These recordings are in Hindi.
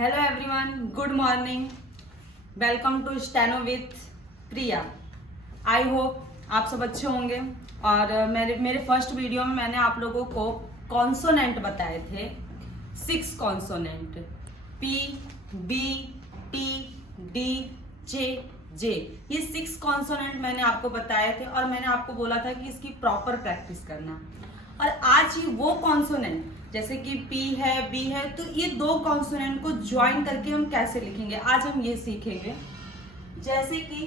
Hello everyone, good morning. Welcome to steno with Priya. I hope आप सब अच्छे होंगे। और मेरे फर्स्ट वीडियो में मैंने आप लोगों को कॉन्सोनेंट बताए थे, 6 consonant, P, B, T, D, J. ये 6 कॉन्सोनेंट मैंने आपको बताए थे और मैंने आपको बोला था कि इसकी प्रॉपर प्रैक्टिस करना। और आज ही वो कॉन्सोनेंट जैसे कि पी है, बी है, तो ये 2 कॉन्सोनेंट को ज्वाइन करके हम कैसे लिखेंगे, आज हम ये सीखेंगे। जैसे कि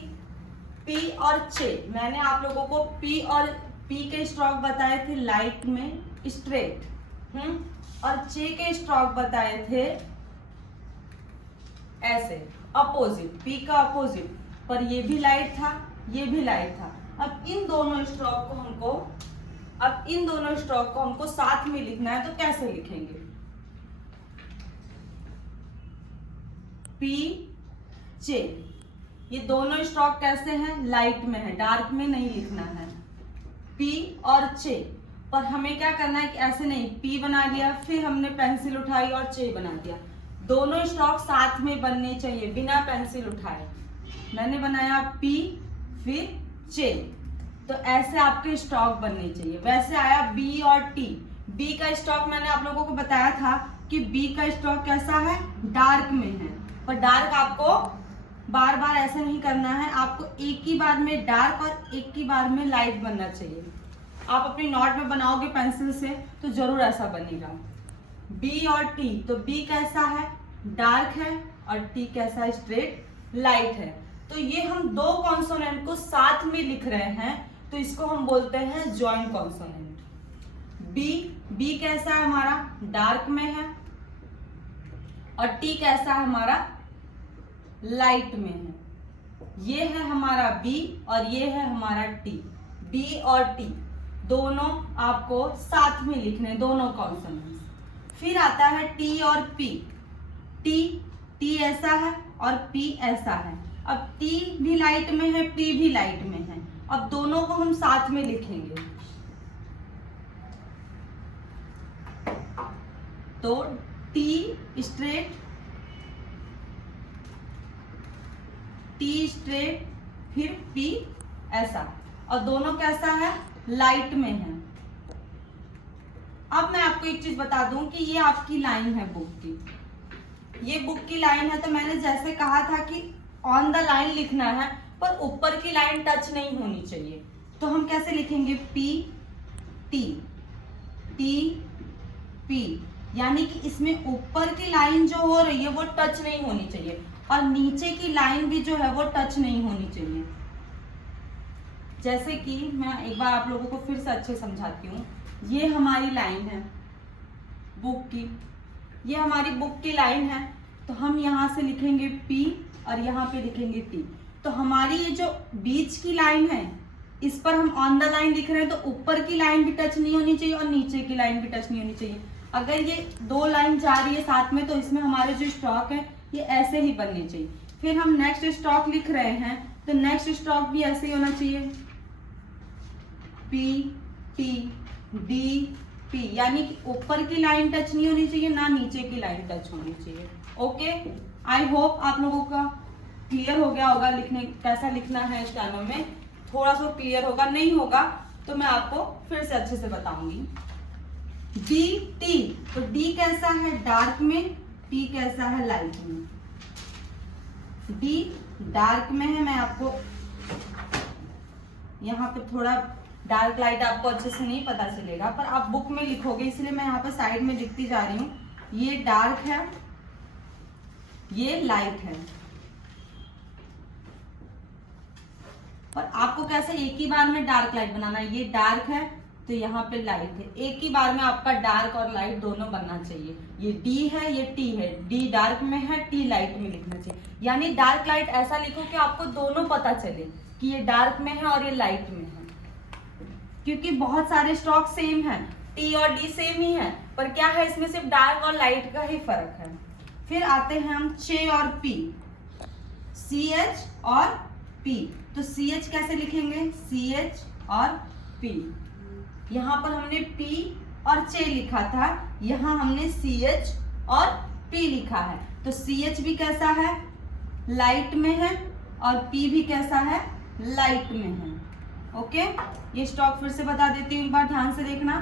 पी और चे, मैंने आप लोगों को पी और पी के स्ट्रोक बताए थे लाइट में स्ट्रेट, और चे के स्ट्रोक बताए थे ऐसे अपोजिट, पी का अपोजिट, पर ये भी लाइट था, ये भी लाइट था। अब इन दोनों स्ट्रोक को हमको साथ में लिखना है, तो कैसे लिखेंगे? पी चे, ये दोनों स्ट्रोक कैसे हैं? लाइट में है, डार्क में नहीं लिखना है। पी और चे, पर हमें क्या करना है कि ऐसे नहीं, पी बना लिया फिर हमने पेंसिल उठाई और चे बना दिया। दोनों स्ट्रोक साथ में बनने चाहिए बिना पेंसिल उठाए। मैंने बनाया पी फिर चे, तो ऐसे आपके स्ट्रोक बनने चाहिए। वैसे आया बी और टी। बी का स्ट्रोक मैंने आप लोगों को बताया था कि बी का स्ट्रोक कैसा है? डार्क में है, पर डार्क आपको बार बार ऐसे नहीं करना है, आपको एक ही बार में डार्क और एक ही बार में लाइट बनना चाहिए। आप अपनी नोट में बनाओगे पेंसिल से तो जरूर ऐसा बनेगा। बी और टी, तो बी कैसा है? डार्क है, और टी कैसा है? स्ट्रेट लाइट है। तो ये हम 2 कॉन्सोनेंट को साथ में लिख रहे हैं, तो इसको हम बोलते हैं जॉइंट कॉन्सोनेंट। बी कैसा है हमारा? डार्क में है, और टी कैसा है हमारा? लाइट में है। ये है हमारा बी और ये है हमारा टी। बी और टी दोनों आपको साथ में लिखने, दोनों कॉन्सोनेंट्स। फिर आता है टी और पी। टी ऐसा है और पी ऐसा है। अब टी भी लाइट में है, पी भी लाइट में है। अब दोनों को हम साथ में लिखेंगे, तो टी स्ट्रेट, फिर पी ऐसा, और दोनों कैसा है? लाइट में है। अब मैं आपको एक चीज बता दूं कि ये आपकी लाइन है बुक की, ये बुक की लाइन है, तो मैंने जैसे कहा था कि ऑन द लाइन लिखना है, पर ऊपर की लाइन टच नहीं होनी चाहिए। तो हम कैसे लिखेंगे? पी टी, टी पी, यानी कि इसमें ऊपर की लाइन जो हो रही है वो टच नहीं होनी चाहिए, और नीचे की लाइन भी जो है वो टच नहीं होनी चाहिए। जैसे कि मैं एक बार आप लोगों को फिर से अच्छे समझाती हूँ। ये हमारी लाइन है बुक की, ये हमारी बुक की लाइन है, तो हम यहाँ से लिखेंगे पी और यहाँ पे लिखेंगे टी। तो हमारी ये जो बीच की लाइन है, इस पर हम ऑन द लाइन लिख रहे हैं, तो ऊपर की लाइन भी टच नहीं होनी चाहिए और नीचे की लाइन भी टच नहीं होनी चाहिए। अगर ये 2 लाइन जा रही है साथ में, तो इसमें हमारे जो स्ट्रोक है ये ऐसे ही बनने चाहिए। फिर हम नेक्स्ट स्ट्रोक लिख रहे हैं, तो नेक्स्ट स्ट्रोक भी ऐसे ही होना चाहिए, पी टी डी पी, यानी कि ऊपर की लाइन टच नहीं होनी चाहिए, ना नीचे की लाइन टच होनी चाहिए। ओके, आई होप आप लोगों का क्लियर हो गया होगा, लिखने कैसा लिखना है स्टेनो में, थोड़ा सा क्लियर होगा। नहीं होगा तो मैं आपको फिर से अच्छे से बताऊंगी। डी टी, तो डी कैसा है? डार्क में, टी कैसा है? लाइट में। डी डार्क में है, मैं आपको यहाँ पे थोड़ा डार्क लाइट आपको अच्छे से नहीं पता चलेगा, पर आप बुक में लिखोगे इसलिए मैं यहाँ पे साइड में लिखती जा रही हूँ। ये डार्क है, ये लाइट है। और आपको कैसे एक ही बार में डार्क लाइट बनाना है? ये डार्क है तो यहाँ पे लाइट है, एक ही बार में आपका डार्क और लाइट दोनों बनना चाहिए। ये डी है, ये टी है, डी डार्क में है, टी लाइट में लिखना चाहिए। यानी डार्क लाइट ऐसा लिखो कि आपको दोनों पता चले कि ये डार्क में है और ये लाइट में है, क्योंकि बहुत सारे स्ट्रोक सेम है, टी और डी सेम ही है, पर क्या है इसमें सिर्फ डार्क और लाइट का ही फर्क है। फिर आते हैं हम चे और पी, सी एच और पी। तो सी एच कैसे लिखेंगे? सी एच और पी। यहाँ पर हमने पी और चे लिखा था, यहाँ हमने सी एच और P लिखा है, तो CH भी कैसा है, लाइट में है, और P भी कैसा है, लाइट में है। ओके, ये स्टॉक फिर से बता देती हूँ, एक बार ध्यान से देखना,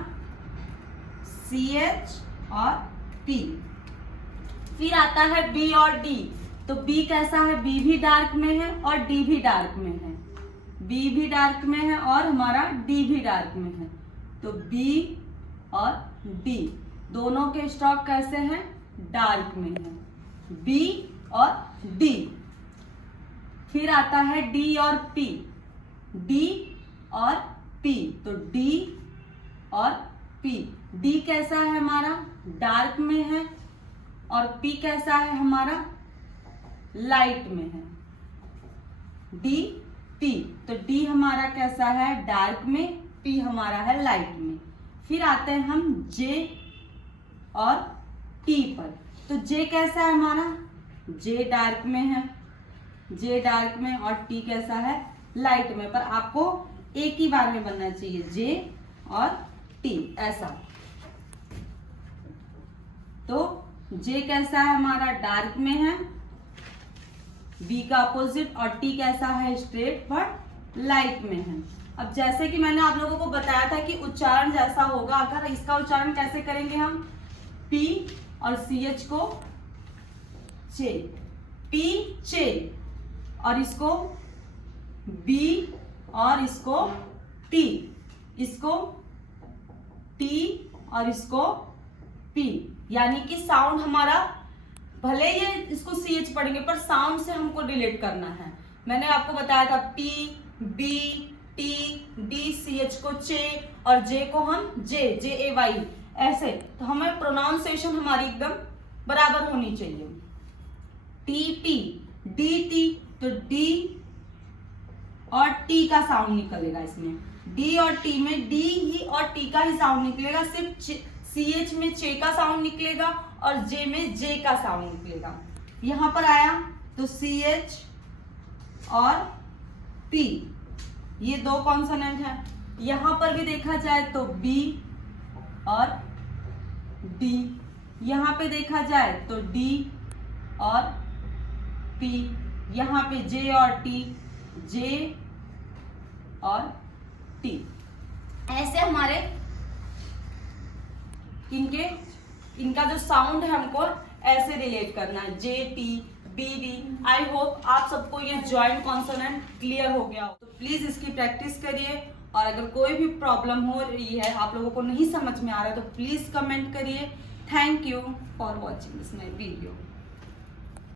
CH और P। फिर आता है B और D, तो B कैसा है, B भी डार्क में है और D भी डार्क में है, B भी डार्क में है और हमारा D भी डार्क में है, तो B और D दोनों के स्टॉक कैसे हैं, डार्क में है, B और D। फिर आता है D और P, D और P, तो D और P, D कैसा है हमारा, डार्क में है, और P कैसा है हमारा, लाइट में है, D P, तो D हमारा कैसा है, डार्क में, P हमारा है लाइट में। फिर आते हैं हम J और T पर, तो J कैसा है हमारा, J डार्क में है, J डार्क में, और T कैसा है, लाइट में, पर आपको एक ही बार में बनना चाहिए, J और T ऐसा। तो J कैसा है हमारा, डार्क में है, B का अपोजिट, और T कैसा है, स्ट्रेट पर लाइट में है। अब जैसे कि मैंने आप लोगों को बताया था कि उच्चारण जैसा होगा, अगर इसका उच्चारण कैसे करेंगे हम, P और CH को चे, P चे, और इसको B और इसको T, इसको T और इसको P, यानी कि साउंड हमारा, भले ये इसको CH पढ़ेंगे पर साउंड से हमको रिलेट करना है। मैंने आपको बताया था P, B, T, D, CH को चे और J को हम JAY ऐसे, तो हमें प्रोनाउंसिएशन हमारी एकदम बराबर होनी चाहिए। TP, DT, तो D और T का साउंड निकलेगा इसमें, D और T में D ही और T का ही साउंड निकलेगा, सिर्फ CH में चे का साउंड निकलेगा और J में J का साउंड निकलेगा। यहां पर आया तो CH और P, ये दो कॉन्सोनेंट है। यहां पर भी देखा जाए तो B और D, यहां पे देखा जाए तो D और P, यहां पे J और T, J और T, ऐसे हमारे इनका जो साउंड है हमको ऐसे रिलेट करना है, J, T, B, D। आई होप आप सबको ये जॉइंट कॉन्सोनेंट क्लियर हो गया हो, तो प्लीज इसकी प्रैक्टिस करिए, और अगर कोई भी प्रॉब्लम हो रही है, आप लोगों को नहीं समझ में आ रहा है, तो प्लीज कमेंट करिए। Thank you for watching this my video.